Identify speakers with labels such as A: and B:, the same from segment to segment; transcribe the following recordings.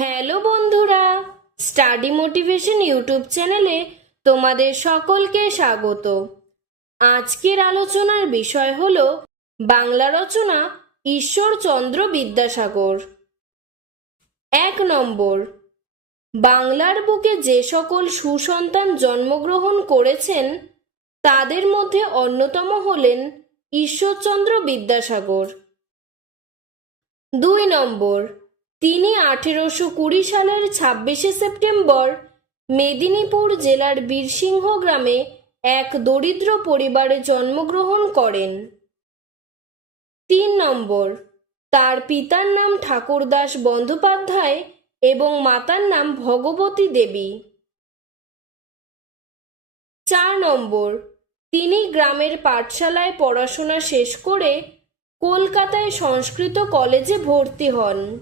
A: Hello বন্ধুরা, study motivation YouTube চ্যানেলে তোমাদের সকলকে স্বাগত। আজকের আলোচনার বিষয় হল বাংলা রচনা ঈশ্বরচন্দ্র বিদ্যাসাগর। এক নম্বর, বাংলার বুকে যে সকল সুসন্তান জন্মগ্রহণ করেছেন, তাদের মধ্যে অন্যতম হলেন ঈশ্বরচন্দ্র বিদ্যাসাগর। দুই নম্বর তিনি আঠেরোশো কুড়ি সালের ছাব্বিশে সেপ্টেম্বর মেদিনীপুর জেলার বীরসিংহ গ্রামে এক দরিদ্র পরিবারে জন্মগ্রহণ করেন। তিন নম্বর, তার পিতার নাম ঠাকুরদাস বন্দ্যোপাধ্যায় এবং মাতার নাম ভগবতী দেবী। চার নম্বর, তিনি গ্রামের পাঠশালায় পড়াশোনা শেষ করে কলকাতায় সংস্কৃত কলেজে ভর্তি হন।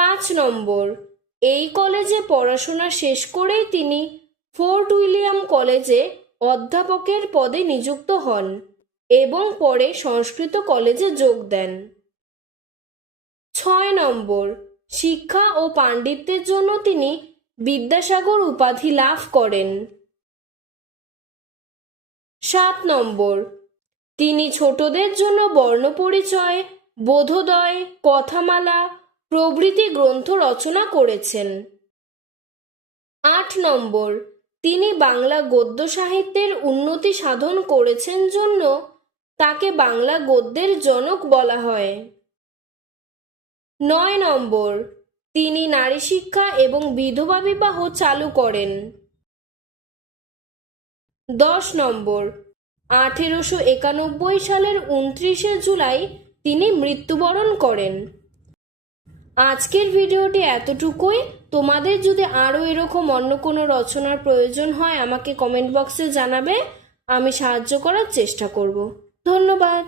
A: পাঁচ নম্বর। এই কলেজে পড়াশোনা শেষ করেই তিনি ফোর্ট উইলিয়াম কলেজে অধ্যাপকের পদে নিযুক্ত হন এবং পরে সংস্কৃত কলেজে যোগ দেন। ছয় নম্বর। শিক্ষা ও পাণ্ডিত্যের জন্য তিনি বিদ্যাসাগর উপাধি লাভ করেন। সাত নম্বর। তিনি ছোটদের জন্য বর্ণপরিচয়, বোধোদয়, কথামালা প্রভৃতি গ্রন্থ রচনা করেছেন। আট নম্বর, তিনি বাংলা গদ্য সাহিত্যের উন্নতি সাধন করেছেন জন্য তাকে বাংলা গদ্যের জনক বলা হয়। নয় নম্বর, তিনি নারী শিক্ষা এবং বিধবা বিবাহ চালু করেন। দশ নম্বর, আঠেরোশো একানব্বই সালের উনত্রিশে জুলাই তিনি মৃত্যুবরণ করেন। আজকের ভিডিওটি এতটুকুই। তোমাদের যদি আরও এরকম অন্য কোনো রচনার প্রয়োজন হয়, আমাকে কমেন্ট বক্সে জানাবে। আমি সাহায্য করার চেষ্টা করব। ধন্যবাদ।